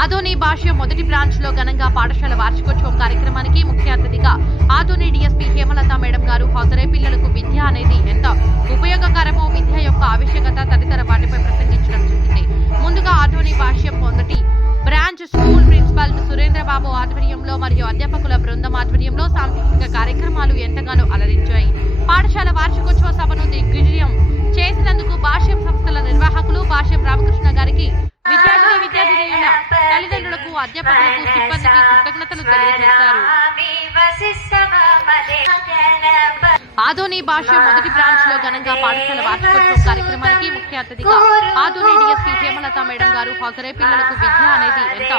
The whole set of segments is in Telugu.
ఆదోని భాష మొదటి బ్రాంచ్లో ఘనంగా పాఠశాల వార్షికోత్సవం కార్యక్రమానికి ముఖ్య అతిథిగా ఆదోని డిఎస్పీ హేమలత మేడం గారు హాజరై పిల్లలకు విద్య అనేది ఎంత ఉపయోగకరమో విద్య యొక్క ఆవశ్యకత తదితర వాటిపై ప్రసంగించడం జరిగింది. ముందుగా ఆదోని భాష్యం మొదటి బ్రాంచ్ స్కూల్ ప్రిన్సిపాల్ సురేంద్రబాబు ఆధ్వర్యంలో మరియు అధ్యాపకుల బృందం ఆధ్వర్యంలో సాంస్కృతిక కార్యక్రమాలు ఎంతగానో అలరించాయి. పాఠశాల వార్షికోత్సవ సభను దిగ్విజయం చేసినందుకు భాష్యం సంస్థల నిర్వాహకులు భాష్యం రామకృష్ణ గారికి విద్యార్థిని విద్యార్థి అధ్యాపకులకు సిబ్బందికి కృతజ్ఞతలు తెలియజేశారు. ఆదోని భాష మొదటి బ్రాంచ్లో ఘనంగా పాఠశాల వార్షికోత్సవం కార్యక్రమానికి ముఖ్య అతిథిగా ఆదోని డిఎస్పీ హేమలత మేడం గారు హాజరై పిల్లలకు విద్య అనేది ఎంత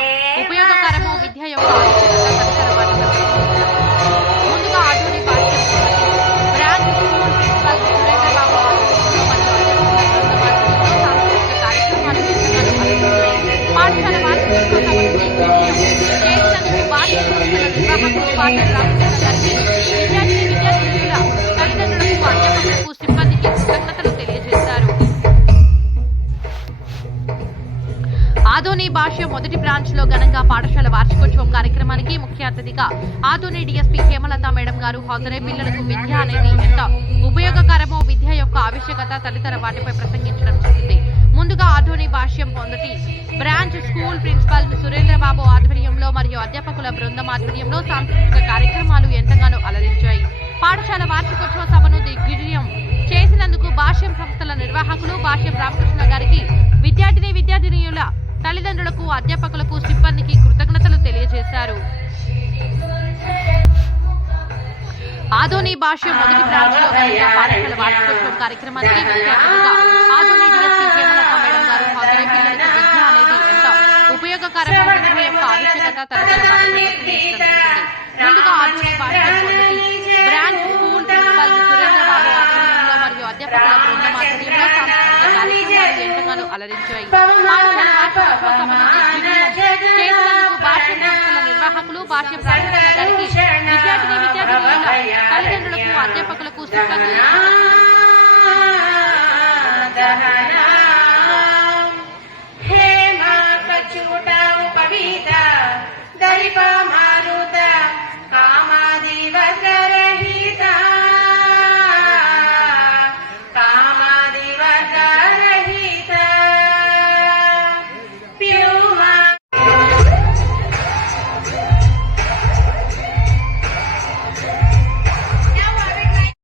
ఆదోని భాష మొదటి బ్రాంచ్లో ఘనంగా పాఠశాల వార్షికోత్సవం కార్యక్రమానికి ముఖ్య అతిథిగా ఆదోని డీఎస్పీ హేమలత మేడం గారు హాజరై పిల్లలకు విద్య అనేది ఎంత ఉపయోగకరమో విద్య యొక్క ఆవశ్యకత తదితర వాటిపై ప్రసంగించడం జరిగింది ముందుగా ఆధునిక భాష్యం పొందటి బ్రాంచ్ స్కూల్ అధ్యాపకుల బృందం ఆధ్వర్యంలో సాంస్కృతిక కార్యక్రమాలు ఎంతగానో అలరించాయి. పాఠశాల వార్షికోత్సవ సభను దిగ్విజయం చేసినందుకు భాష్యం సంస్థల నిర్వాహకులు భాష్యం రామకృష్ణ గారికి విద్యార్థిని విద్యార్థినియుల తల్లిదండ్రులకు అధ్యాపకులకు సిబ్బందికి కృతజ్ఞతలు తెలియజేశారు. ఆధోని భాష్యం మొదటి ప్రాంతంలో పాఠశాల వార్షికోత్సవం కార్యక్రమానికి ముఖ్య అతిథిగా ఉపయోగకరమో యొక్క ఆవశ్యకత ముందుగా Adoni branch school principal Surendrababu ఆధ్వర్యంలో మరియు అధ్యాపకుల బృందం ఆధ్వర్యంలో సాంస్కృతిక కార్యక్రమాలు ఎంతగానో అలరించాయి చేసినందుకు భాష్య సంస్థల నిర్వాహకులు భాష్య ప్రార్థన గారికి విద్యార్థిని విద్యార్థినుల తల్లిదండ్రులకు అధ్యాపకులకు సిబ్బందికి क्षिपमारुत कामादिवसरहिता कामादिवसरहिता प्यूमा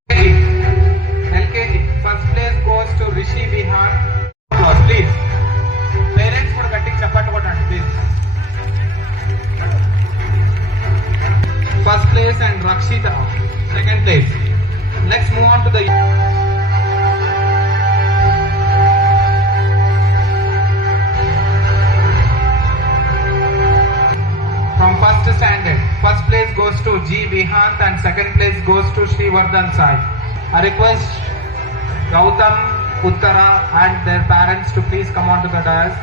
LKG. LKG. First place goes to Rishi Vihar. place. Let's move on to the From first standard, first place goes to G. Vihant and second place goes to Sri Vardhan Sai. I request Gautam, Uttara and their parents to please come on to the dais.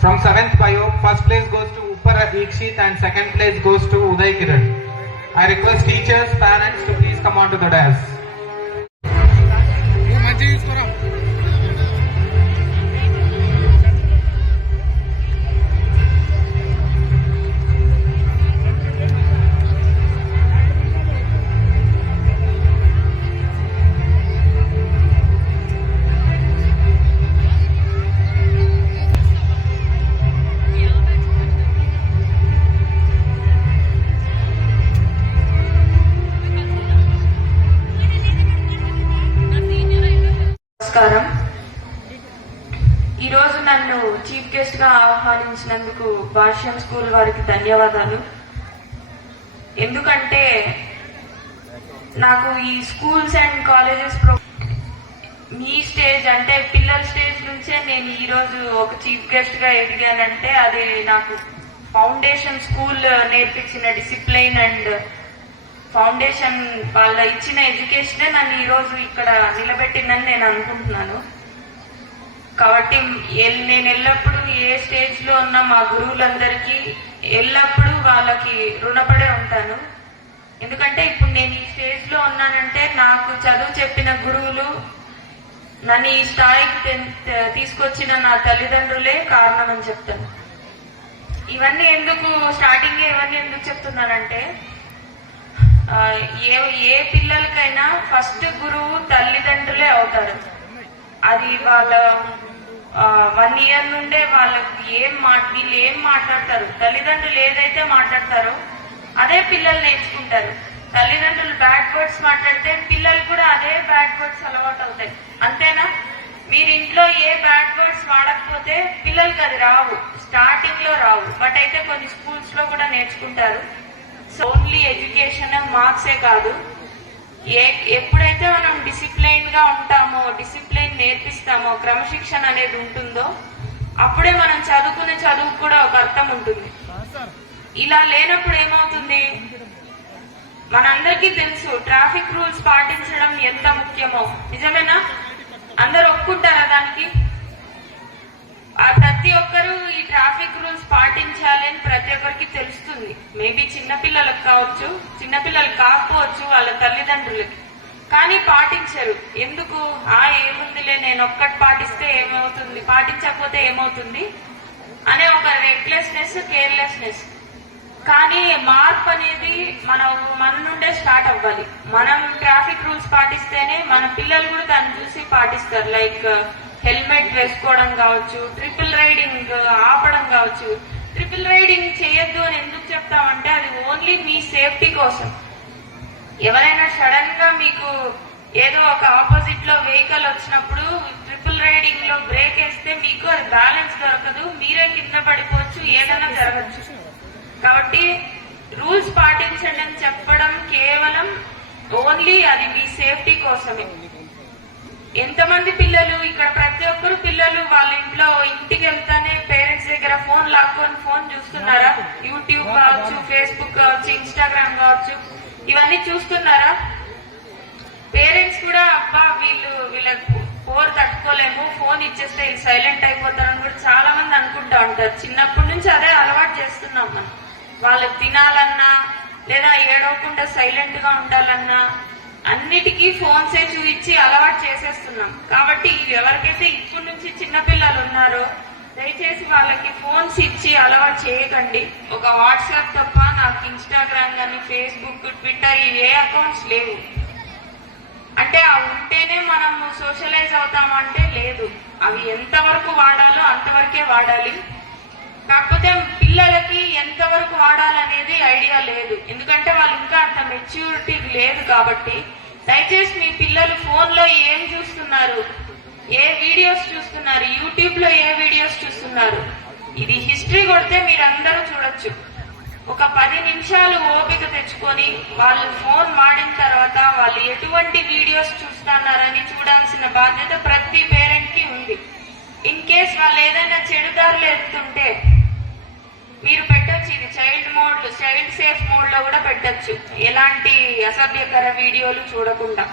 From 7th bio, first place goes to Uppara Ikshit and second place goes to Uday Kiran. I request teachers, parents to please come on to the dais. నమస్కారం. ఈరోజు నన్ను చీఫ్ గెస్ట్గా ఆహ్వానించినందుకు భాష్యం స్కూల్ వారికి ధన్యవాదాలు. ఎందుకంటే నాకు ఈ స్కూల్స్ అండ్ కాలేజెస్ ప్రో మీ స్టేజ్ అంటే పిల్లల స్టేజ్ నుంచే నేను ఈరోజు ఒక చీఫ్ గెస్ట్గా ఎదిగానంటే అది నాకు ఫౌండేషన్ స్కూల్ నేర్పించిన డిసిప్లైన్ అండ్ ఫౌండేషన్ వాళ్ళ ఇచ్చిన ఎడ్యుకేషనే నన్ను ఈరోజు ఇక్కడ నిలబెట్టిందని నేను అనుకుంటున్నాను. కాబట్టి నేను ఎల్లప్పుడూ ఏ స్టేజ్లో ఉన్న మా గురువులందరికీ ఎల్లప్పుడూ వాళ్ళకి రుణపడే ఉంటాను. ఎందుకంటే ఇప్పుడు నేను ఈ స్టేజ్లో ఉన్నానంటే నాకు చదువు చెప్పిన గురువులు నన్ను ఈ స్థాయికి తీసుకొచ్చిన నా తల్లిదండ్రులే కారణం అని చెప్తాను. ఇవన్నీ ఎందుకు స్టార్టింగ్ ఇవన్నీ ఎందుకు చెప్తున్నానంటే అంటే ఏ ఏ పిల్లలకైనా ఫస్ట్ గురువు తల్లిదండ్రులే అవుతారు. అది వాళ్ళ వన్ ఇయర్ నుండే వాళ్ళకి ఏం మా వీళ్ళు ఏం మాట్లాడతారు? తల్లిదండ్రులు ఏదైతే మాట్లాడతారో అదే పిల్లలు నేర్చుకుంటారు. తల్లిదండ్రులు బ్యాడ్ వర్డ్స్ మాట్లాడితే పిల్లలు కూడా అదే బ్యాడ్ వర్డ్స్ అలవాటు అవుతాయి. అంతేనా? మీరు ఇంట్లో ఏ బ్యాడ్ వర్డ్స్ వాడకపోతే పిల్లలకి అది రావు. స్టార్టింగ్లో రావు. బట్ అయితే కొన్ని స్కూల్స్లో కూడా నేర్చుకుంటారు. సో ఓన్లీ ఎడ్యుకేషన్ మార్క్సే కాదు. ఏ ఎప్పుడైతే మనం డిసిప్లైన్గా ఉంటామో డిసిప్లైన్ నేర్పిస్తామో క్రమశిక్షణ అనేది ఉంటుందో అప్పుడే మనం చదువుకునే చదువు కూడా ఒక అర్థం ఉంటుంది. ఇలా లేనప్పుడు ఏమవుతుంది? మనందరికీ తెలుసు ట్రాఫిక్ రూల్స్ పాటించడం ఎంత ముఖ్యమో. నిజమేనా? అందరు ఒప్పుకుంటారా దానికి? ప్రతి ఒక్కరూ ఈ ట్రాఫిక్ రూల్స్ మేబీ చిన్నపిల్లలకు కావచ్చు చిన్నపిల్లలు కాకపోవచ్చు వాళ్ళ తల్లిదండ్రులకి. కానీ పాటించరు. ఎందుకు? ఆ ఏముందిలే నేను ఒక్కటి పాటిస్తే ఏమవుతుంది? పాటించకపోతే ఏమవుతుంది? అనే ఒక రెక్లెస్నెస్ కేర్లెస్నెస్ కానీ మార్పు అనేది మన మన నుండే స్టార్ట్ అవ్వాలి. మనం ట్రాఫిక్ రూల్స్ పాటిస్తేనే మన పిల్లలు కూడా దాన్ని చూసి పాటిస్తారు. లైక్ హెల్మెట్ uh, వేసుకోవడం కావచ్చు ట్రిపుల్ రైడింగ్ uh, ఆపడం కావచ్చు. ట్రిపుల్ రైడింగ్ చేయొద్దు అని ఎందుకు చెప్తామంటే అది ఓన్లీ మీ సేఫ్టీ కోసం. ఎవరైనా సడన్గా మీకు ఏదో ఒక ఆపోజిట్లో వెహికల్ వచ్చినప్పుడు ట్రిపుల్ రైడింగ్లో బ్రేక్ వేస్తే మీకు అది బ్యాలెన్స్ దొరకదు. మీరే కింద పడిపోవచ్చు ఏదైనా జరగచ్చు. కాబట్టి రూల్స్ పాటించండి అని చెప్పడం కేవలం ఓన్లీ అది మీ సేఫ్టీ కోసమే. ఎంతమంది పిల్లలు? ఇక్కడ ప్రతి ఒక్కరు పిల్లలు వాళ్ళ ఇంట్లో ఇంటికి వెళ్తానే పేరెంట్స్ దగ్గర ఫోన్ లాక్కొని ఫోన్ చూస్తున్నారా? యూట్యూబ్ కావచ్చు ఫేస్బుక్ కావచ్చు ఇన్స్టాగ్రామ్ కావచ్చు ఇవన్నీ చూస్తున్నారా? పేరెంట్స్ కూడా అబ్బా వీళ్ళు వీళ్ళకి పోర్ తట్టుకోలేము ఫోన్ ఇచ్చేస్తే వీళ్ళు సైలెంట్ అయిపోతారని కూడా చాలా మంది అనుకుంటా ఉంటారు. చిన్నప్పటి నుంచి అదే అలవాటు చేస్తున్నాం మనం. వాళ్ళకి తినాలన్నా లేదా ఏడవకుండా సైలెంట్గా ఉండాలన్నా అన్నిటికీ ఫోన్సే చూపించి అలవాటు చేసేస్తున్నాం. కాబట్టి ఎవరికైతే ఇప్పటి నుంచి చిన్నపిల్లలు ఉన్నారో దయచేసి వాళ్ళకి ఫోన్స్ ఇచ్చి అలవాటు చేయకండి. ఒక వాట్సాప్ తప్ప నాకు ఇన్స్టాగ్రామ్ కానీ ఫేస్బుక్ ట్విట్టర్ ఇవి ఏ అకౌంట్స్ లేవు. అంటే ఆ ఉంటేనే మనం సోషలైజ్ అవుతామంటే లేదు. అవి ఎంతవరకు వాడాలో అంతవరకే వాడాలి. కాకపోతే పిల్లలకి ఎంతవరకు వాడాలనేది ఐడియా లేదు. ఎందుకంటే వాళ్ళు ఇంకా అంత మెచ్యూరిటీ లేదు కాబట్టి. దయచేసి మీ పిల్లలు ఫోన్లో ఏం చూస్తున్నారు? ఏ వీడియోస్ చూస్తున్నారు? యూట్యూబ్లో ఏ వీడియోస్ చూస్తున్నారు? ఇది హిస్టరీ కొడితే మీరందరూ చూడొచ్చు. ఒక పది నిమిషాలు ఓపిక తెచ్చుకొని వాళ్ళు ఫోన్ వాడిన తర్వాత వాళ్ళు ఎటువంటి వీడియోస్ చూస్తున్నారని చూడాల్సిన బాధ్యత ప్రతి పేరెంట్కి ఉంది. ఇన్ కేస్ వాళ్ళు ఏదైనా చెడుదారులు ఎత్తుంటే మీరు పెట్టొచ్చు ఇది చైల్డ్ మోడ్ చైల్డ్ సేఫ్ మోడ్లో కూడా పెట్టచ్చు. ఎలాంటి అసభ్యకర వీడియోలు చూడకుండా.